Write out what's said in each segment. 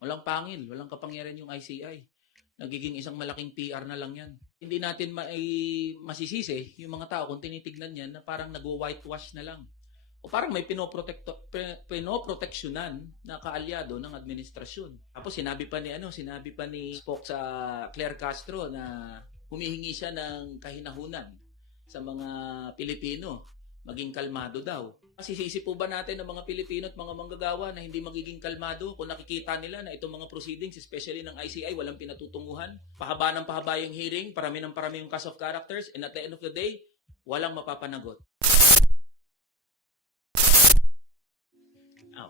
Walang pangil, walang kapangyarihan yung ICI. Nagiging isang malaking PR na lang yan. Hindi natin masisisi yung mga tao kung tinitignan yan na parang nag-whitewash na lang. O parang may pinoproteksyonan na kaalyado ng administrasyon. Tapos sinabi pa ni spoke sa Claire Castro na humihingi siya ng kahinahunan sa mga Pilipino. Maging kalmado daw. Sisisi po ba natin ng mga Pilipino at mga manggagawa na hindi magiging kalmado kung nakikita nila na itong mga proceedings, especially ng ICI, walang pinatutunguhan? Pahaba ng pahaba yung hearing, parami ng parami yung cast of characters, and at the end of the day, walang mapapanagot.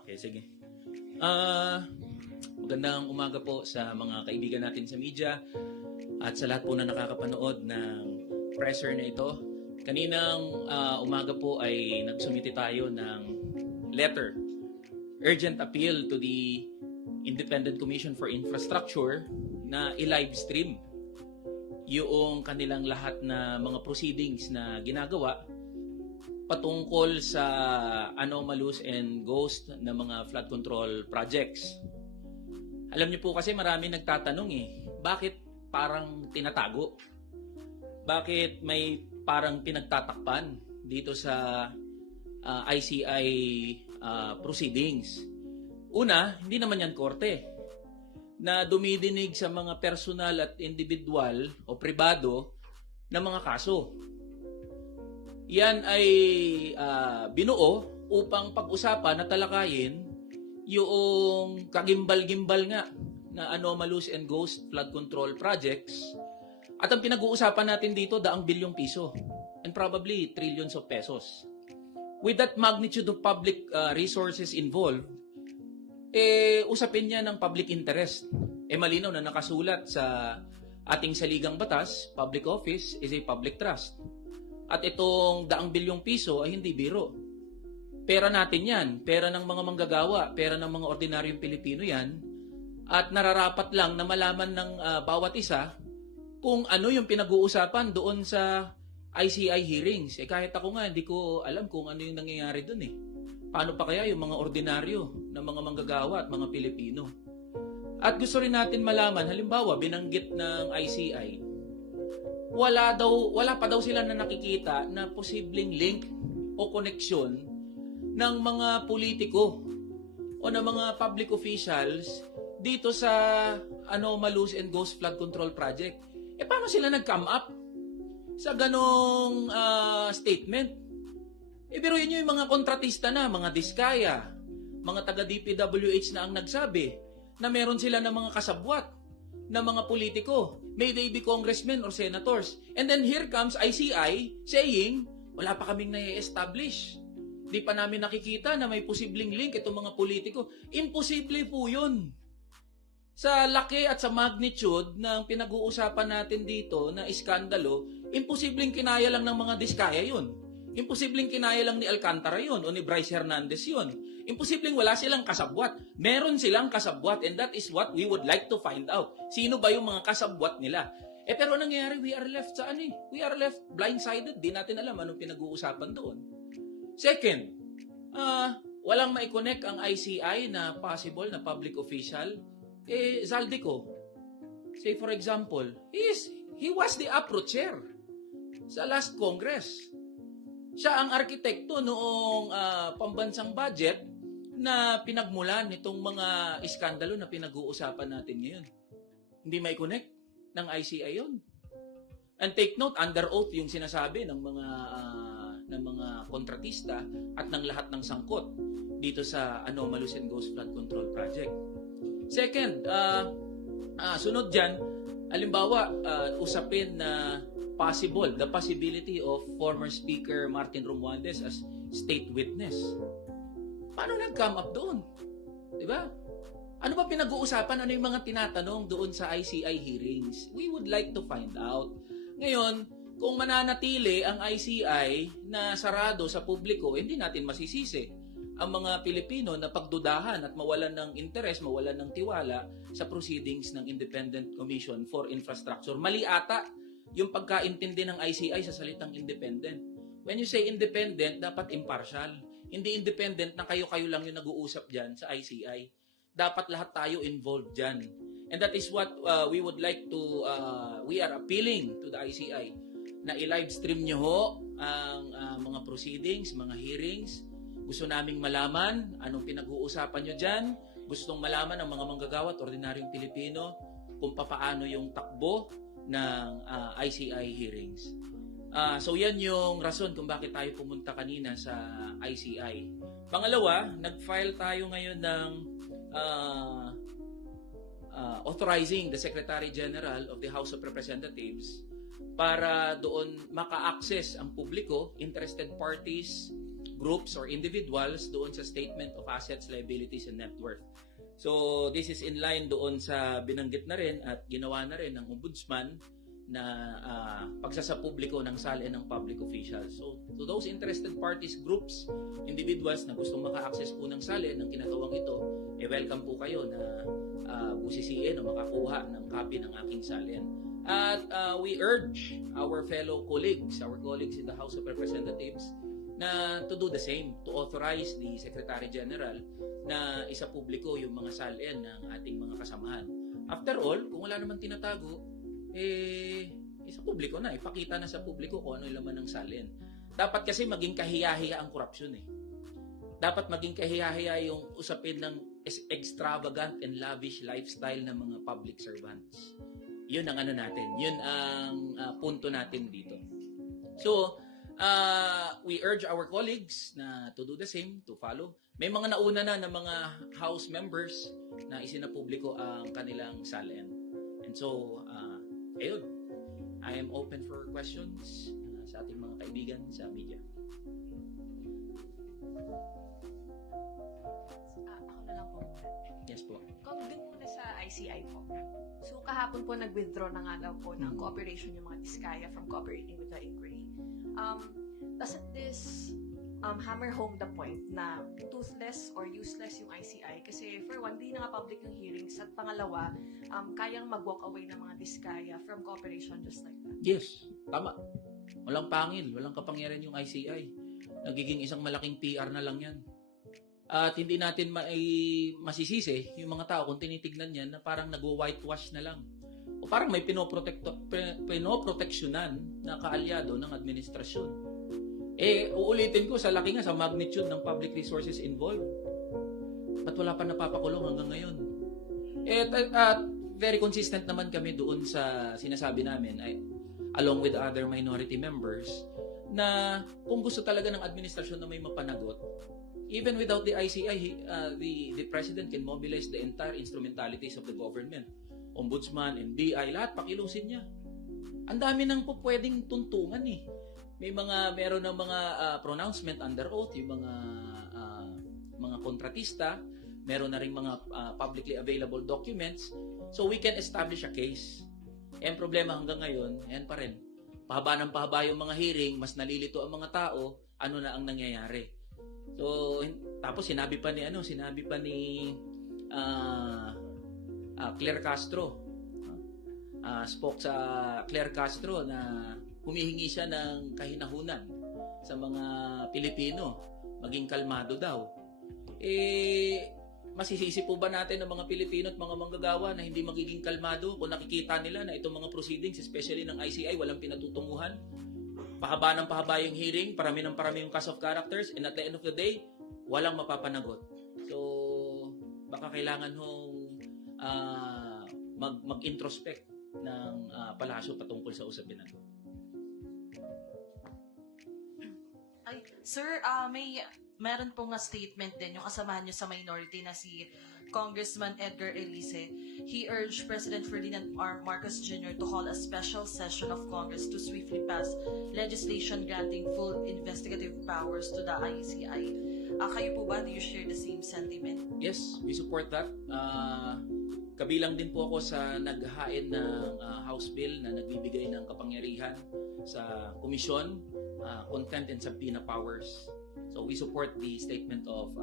Okay, sige. Magandang umaga po sa mga kaibigan natin sa media at sa lahat po na nakakapanood ng presser na ito. Kaninang umaga po ay nagsumiti tayo ng letter, urgent appeal to the Independent Commission for Infrastructure na i-live stream yung kanilang lahat na mga proceedings na ginagawa patungkol sa anomalous and ghost na mga flood control projects. Alam niyo po kasi marami nagtatanong bakit parang tinatago? Bakit may parang pinagtatakpan dito sa ICI proceedings? Una, hindi naman yan korte na dumidinig sa mga personal at individual o pribado na mga kaso. Yan ay binuo upang pag-usapan at talakayin yung kagimbal-gimbal nga na anomalous and ghost flood control projects. At ang pinag-uusapan natin dito, daang bilyong piso and probably trillions of pesos. With that magnitude of public resources involved, usapin niya ng public interest. Malinaw na nakasulat sa ating saligang batas, public office is a public trust. At itong daang bilyong piso ay hindi biro. Pera natin yan, pera ng mga manggagawa, pera ng mga ordinaryong Pilipino yan, at nararapat lang na malaman ng bawat isa kung ano yung pinag-uusapan doon sa ICI hearings. Kahit ako nga, hindi ko alam kung ano yung nangyayari doon Paano pa kaya yung mga ordinaryo na mga manggagawa at mga Pilipino? At gusto rin natin malaman, halimbawa, binanggit ng ICI, wala pa daw sila na nakikita na posibleng link o koneksyon ng mga politiko o ng mga public officials dito sa anomalous and ghost flood control project. Paano sila nag-come up sa ganong statement? Biruin nyo yung mga kontratista na, mga Diskaya, mga taga-DPWH na ang nagsabi na meron sila ng mga kasabwat na mga politiko. May they be congressmen or senators. And then here comes ICI saying, wala pa kaming na-establish. Di pa namin nakikita na may posibleng link itong mga politiko. Imposible po yun. Sa laki at sa magnitude ng pinag-uusapan natin dito na iskandalo, imposibleng kinaya lang ng mga Diskaya yun. Imposibleng kinaya lang ni Alcantara yun o ni Bryce Hernandez yun. Imposibleng wala silang kasabwat. Meron silang kasabwat and that is what we would like to find out. Sino ba yung mga kasabwat nila? Pero nangyayari, we are left sa We are left blindsided. Di natin alam anong pinag-uusapan doon. Second, walang mai-connect ang ICI na possible na public official. Zaldico, say for example, he was the APRO chair sa last Congress. Siya ang arkitekto noong pambansang budget na pinagmulan nitong mga iskandalo na pinag-uusapan natin ngayon. Hindi may connect ng ICI yun. And take note, under oath yung sinasabi ng mga kontratista at ng lahat ng sangkot dito sa anomalous and ghost flood control project. Second, sunod dyan, halimbawa, usapin na the possibility of former Speaker Martin Romualdez as state witness. Paano nag-come up doon? Diba? Ano ba pinag-uusapan? Ano yung mga tinatanong doon sa ICI hearings? We would like to find out. Ngayon, kung mananatili ang ICI na sarado sa publiko, hindi natin masisisi ang mga Pilipino na pagdudahan at mawalan ng interes, mawalan ng tiwala sa proceedings ng Independent Commission for Infrastructure. Mali ata yung pagkaintindi ng ICI sa salitang independent. When you say independent, dapat impartial. Hindi independent na kayo-kayo lang yung nag-uusap dyan sa ICI. dapat lahat tayo involved dyan. And that is what we would like to, we are appealing to the ICI na i-live stream nyo ho ang mga proceedings, mga hearings. Gusto naming malaman anong pinag-uusapan nyo dyan. Gustong malaman ng mga manggagawa at ordinaryong Pilipino kung papaano yung takbo ng ICI hearings. So yan yung rason kung bakit tayo pumunta kanina sa ICI. Pangalawa, nag-file tayo ngayon ng authorizing the Secretary General of the House of Representatives para doon maka-access ang publiko, interested parties, groups, or individuals doon sa Statement of Assets, Liabilities, and Net Worth. So this is in line doon sa binanggit na rin at ginawa na rin ng Ombudsman na pagsasapubliko ng salin ng public officials. So to those interested parties, groups, individuals na gustong maka-access po ng salin ng kinatawang ito, welcome po kayo na busisiin o makakuha ng copy ng aking salin. At we urge our fellow colleagues, our colleagues in the House of Representatives na to do the same, to authorize the Secretary General na isa publiko yung mga salin ng ating mga kasamahan. After all, kung wala naman tinatago, isa publiko na, ipakita na sa publiko kung ano yung laman ng salin. Dapat kasi maging kahiya-hiya ang korupsyon eh. Dapat maging kahiya-hiya yung usapin ng extravagant and lavish lifestyle ng mga public servants. Yun ang ano natin, yun ang punto natin dito. So, we urge our colleagues na to do the same, to follow. May mga nauna na ng mga House members na isinapubliko ang kanilang salin. And so, ayun, I am open for questions sa ating mga kaibigan sa media. Ako na lang po. Yes po. Kung dun muna sa ICI po. So, kahapon po nag-withdraw na nga daw po ng cooperation yung mga Diskaya from cooperating with the inquiry. Doesn't this hammer home the point na toothless or useless yung ICI? Kasi for one, di na nga public yung hearings. At pangalawa, kayang mag-walk away ng mga Diskaya from cooperation just like that. Yes, tama. Walang pangil, walang kapangyarihan yung ICI. Nagiging isang malaking PR na lang yan. At hindi natin masisisi yung mga tao kung tinitignan yan na parang nagwo-whitewash na lang. O parang may pinoproteksyonan na kaalyado ng administrasyon. Uulitin ko sa laki nga sa magnitude ng public resources involved. Ba't wala pa napapakulong hanggang ngayon? Very consistent naman kami doon sa sinasabi namin along with other minority members na kung gusto talaga ng administrasyon na may mapanagot, even without the ICI, the President can mobilize the entire instrumentalities of the government. Ombudsman, NBI, lahat pakilusin niya. Ang dami nang po pwedeng tuntungan eh. Meron ng mga pronouncement under oath, yung mga kontratista, meron na rin mga publicly available documents, so we can establish a case. Ang problema hanggang ngayon, yan pa rin. Pahaba ng pahaba yung mga hearing, mas nalilito ang mga tao, ano na ang nangyayari. So, tapos sinabi pa ni Claire Castro. Spoke sa Claire Castro na humihingi siya ng kahinahunan sa mga Pilipino, maging kalmado daw. Masisisi po ba natin ng mga Pilipino at mga manggagawa na hindi magiging kalmado kung nakikita nila na itong mga proceedings, especially ng ICI, walang pinatutunguhan? Pahaba ng pahaba yung hearing, parami ng parami yung cast of characters, and at the end of the day, walang mapapanagot. So, baka kailangan hong mag-introspect ng palasyo patungkol sa usapin na ito. Sir, meron pong statement din yung kasamahan nyo sa minority na si Congressman Edgar Elise. He urged President Ferdinand R. Marcos Jr. to call a special session of Congress to swiftly pass legislation granting full investigative powers to the ICI. Kayo po ba, do you share the same sentiment? Yes, we support that. Kabilang din po ako sa naghahain ng House Bill na nagbibigay ng kapangyarihan sa komisyon, contempt and subpoena powers. So we support the statement of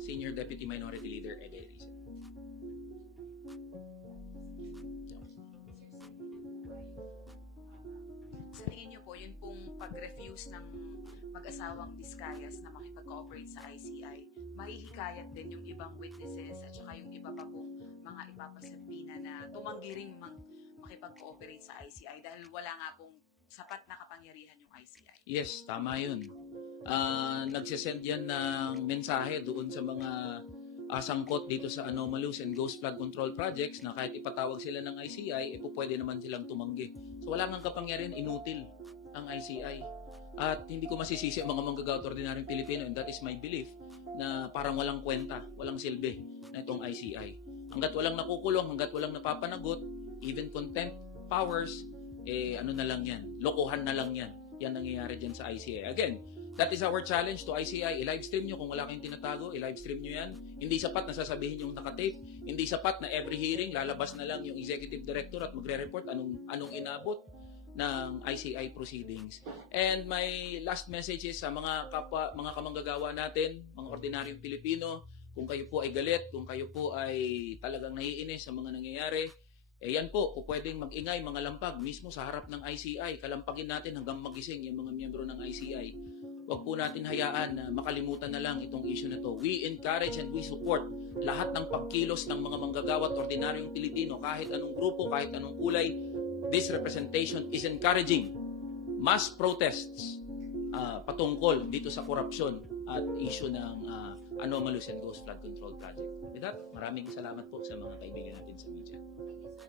Senior Deputy Minority Leader Edgar Elise. Sa tingin niyo po, yun pong pag-refuse ng mag-asawang Diskayas na makipag-cooperate sa ICI, mahihikayat din yung ibang witnesses at saka yung iba pa pong mga ipapasabina na tumanggi rin makipag-cooperate sa ICI dahil wala nga pong sapat na kapangyarihan yung ICI. Yes, tama yun. Nagsisend yan ng mensahe doon sa mga sangkot dito sa anomalous and ghost flood control projects na kahit ipatawag sila ng ICI, pwede naman silang tumanggi. So wala nga kapangyarihan, inutil ang ICI. At hindi ko masisisi ang mga manggagawa at ordinaryong Pilipino, and that is my belief, na parang walang kwenta, walang silbi na itong ICI. Hanggat walang nakukulong, hanggat walang napapanagot, even contempt powers, ano na lang yan, lokohan na lang yan. Yan nangyayari dyan sa ICI. Again, that is our challenge to ICI. I-livestream nyo kung wala kayong tinatago, i-livestream nyo yan. Hindi sapat na sasabihin yung nakatape, hindi sapat na every hearing, lalabas na lang yung executive director at magre-report anong inabot ng ICI proceedings. And my last message is sa mga kamanggagawa natin, mga ordinaryong Pilipino, kung kayo po ay galit, kung kayo po ay talagang naiinis sa mga nangyayari, yan po, pwedeng mag-ingay, mga lampag, mismo sa harap ng ICI. Kalampagin natin hanggang magising yung mga miyembro ng ICI. Huwag po natin hayaan na makalimutan na lang itong issue na to. We encourage and we support lahat ng pagkilos ng mga manggagawa at ordinaryong Pilipino, kahit anong grupo, kahit anong kulay. This representation is encouraging mass protests patungkol dito sa korupsyon at issue ng anomalous and ghost flood control project. With that, maraming salamat po sa mga kaibigan natin sa media.